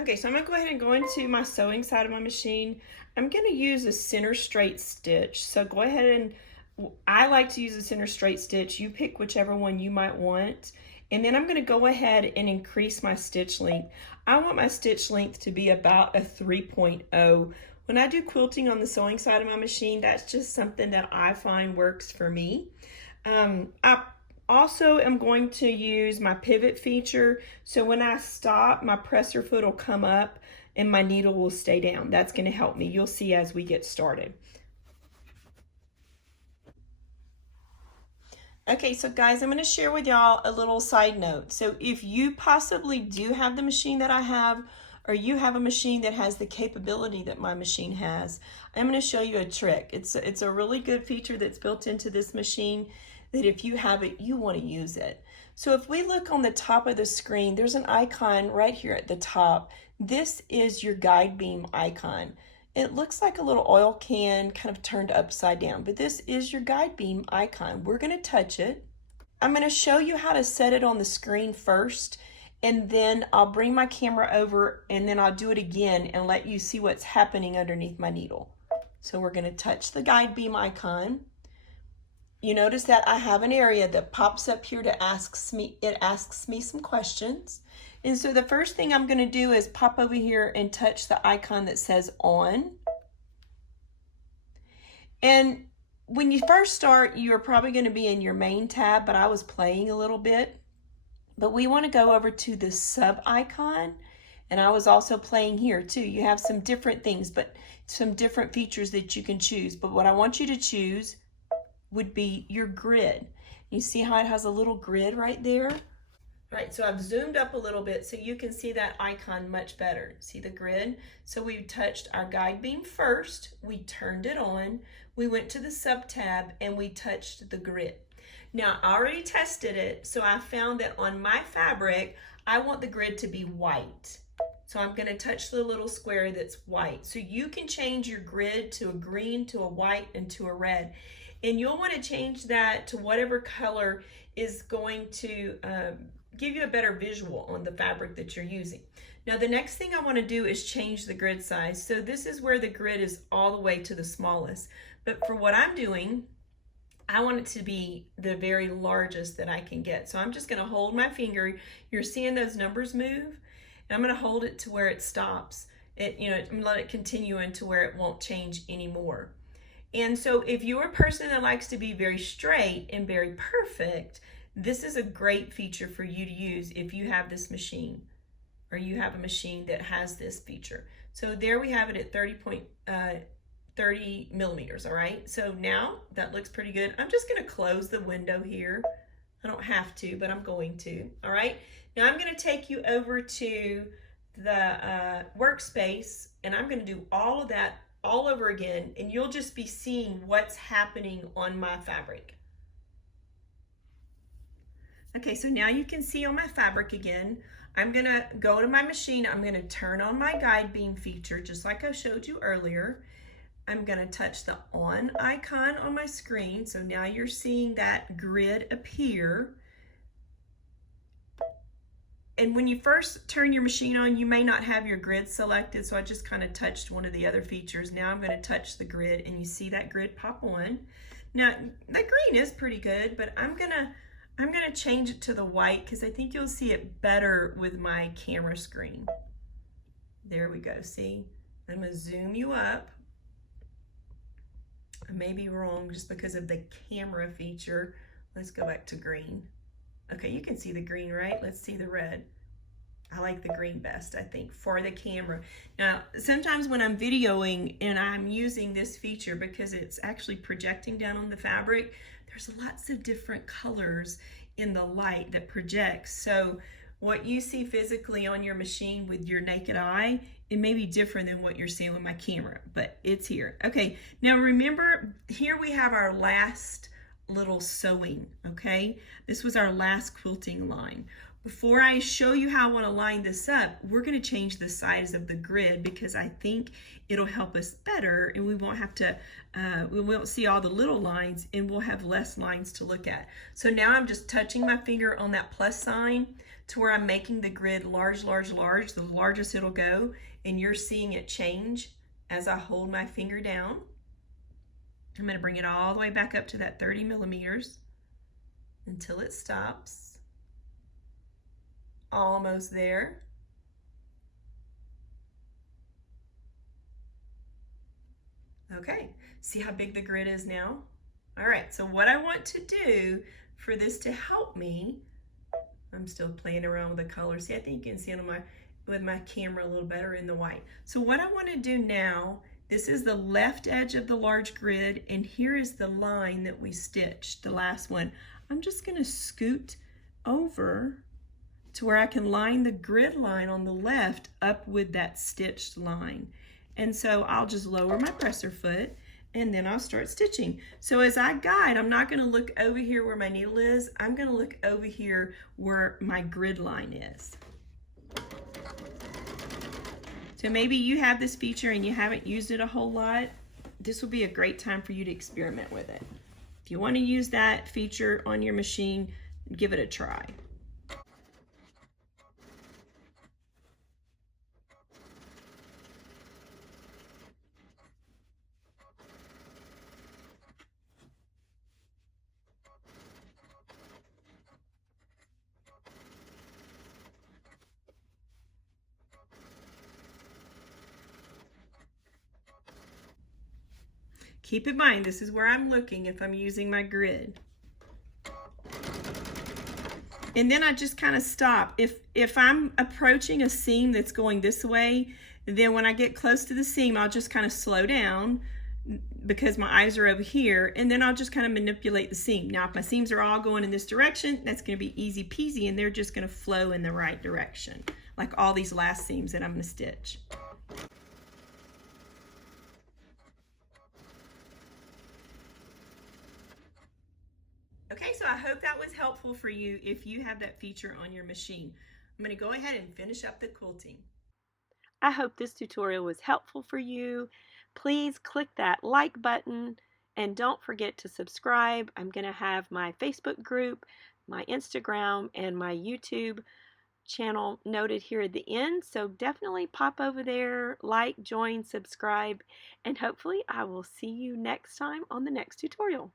Okay, so I'm gonna go ahead and go into my sewing side of my machine. I'm gonna use a center straight stitch. So go ahead and, I like to use a center straight stitch. You pick whichever one you might want. And then I'm gonna go ahead and increase my stitch length. I want my stitch length to be about a 3.0. When I do quilting on the sewing side of my machine, that's just something that I find works for me. I also am going to use my pivot feature. So when I stop, my presser foot will come up and my needle will stay down. That's going to help me. You'll see as we get started. Okay, so guys, I'm going to share with y'all a little side note. So if you possibly do have the machine that I have, or you have a machine that has the capability that my machine has, I'm going to show you a trick. It's a really good feature that's built into this machine that if you have it, you want to use it. So if we look on the top of the screen, there's an icon right here at the top. This is your guide beam icon. It looks like a little oil can kind of turned upside down, but this is your guide beam icon. We're going to touch it. I'm going to show you how to set it on the screen first, and then I'll bring my camera over and then I'll do it again and let you see what's happening underneath my needle. So we're going to touch the guide beam icon. You notice that I have an area that pops up here to asks me some questions. And so the first thing I'm going to do is pop over here and touch the icon that says on. And when you first start, you're probably going to be in your main tab, but I was playing a little bit. But we want to go over to the sub icon. And I was also playing here too. You have some different things, but some different features that you can choose. But what I want you to choose would be your grid. You see how it has a little grid right there? Right, so I've zoomed up a little bit so you can see that icon much better. See the grid? So we touched our guide beam first, we turned it on, we went to the sub tab and we touched the grid. Now I already tested it, so I found that on my fabric, I want the grid to be white. So I'm going to touch the little square that's white. So you can change your grid to a green, to a white, and to a red. And you'll want to change that to whatever color is going to give you a better visual on the fabric that you're using. Now the next thing I want to do is change the grid size. So this is where the grid is all the way to the smallest. But for what I'm doing, I want it to be the very largest that I can get. So I'm just going to hold my finger. You're seeing those numbers move. And I'm going to hold it to where it stops. I'm going to let it continue into where it won't change anymore. And so if you're a person that likes to be very straight and very perfect, this is a great feature for you to use if you have this machine or you have a machine that has this feature. So there we have it at 30 millimeters, all right? So now that looks pretty good. I'm just gonna close the window here. I don't have to, but I'm going to, all right? Now I'm gonna take you over to the workspace and I'm gonna do all of that all over again, and you'll just be seeing what's happening on my fabric. Okay, so now you can see on my fabric again. I'm gonna go to my machine, I'm gonna turn on my guide beam feature just like I showed you earlier. I'm gonna touch the on icon on my screen, so now you're seeing that grid appear. And when you first turn your machine on, you may not have your grid selected, so I just kind of touched one of the other features. Now I'm going to touch the grid, and you see that grid pop on. Now, that green is pretty good, but I'm gonna change it to the white because I think you'll see it better with my camera screen. There we go, see? I'm going to zoom you up. I may be wrong just because of the camera feature. Let's go back to green. Okay, you can see the green, right? Let's see the red. I like the green best, I think, for the camera. Now, sometimes when I'm videoing and I'm using this feature because it's actually projecting down on the fabric, there's lots of different colors in the light that projects. So what you see physically on your machine with your naked eye, it may be different than what you're seeing with my camera, but it's here. Okay, now remember, here we have our last little sewing, okay? This was our last quilting line. before I show you how I want to line this up, we're going to change the size of the grid because I think it'll help us better, and we won't have to, we won't see all the little lines, and we'll have less lines to look at. So now I'm just touching my finger on that plus sign to where I'm making the grid large, large, large, the largest it'll go, and you're seeing it change as I hold my finger down. I'm going to bring it all the way back up to that 30 millimeters until it stops. Almost there. Okay, see how big the grid is now? All right, so what I want to do for this to help me, I'm still playing around with the colors. See, I think you can see it on with my camera a little better in the white. So what I want to do now, this is the left edge of the large grid, and here is the line that we stitched, the last one. I'm just going to scoot over to where I can line the grid line on the left up with that stitched line. And so I'll just lower my presser foot and then I'll start stitching. So as I guide, I'm not going to look over here where my needle is. I'm going to look over here where my grid line is. So maybe you have this feature and you haven't used it a whole lot. This will be a great time for you to experiment with it. If you want to use that feature on your machine, give it a try. Keep in mind, this is where I'm looking if I'm using my grid. And then I just kind of stop. If I'm approaching a seam that's going this way, then when I get close to the seam, I'll just kind of slow down because my eyes are over here, and then I'll just kind of manipulate the seam. Now, if my seams are all going in this direction, that's going to be easy peasy, and they're just going to flow in the right direction, like all these last seams that I'm going to stitch. Okay, so I hope that was helpful for you if you have that feature on your machine. I'm going to go ahead and finish up the quilting. I hope this tutorial was helpful for you. Please click that like button and don't forget to subscribe. I'm going to have my Facebook group, my Instagram, and my YouTube channel noted here at the end. So definitely pop over there, like, join, subscribe, and hopefully I will see you next time on the next tutorial.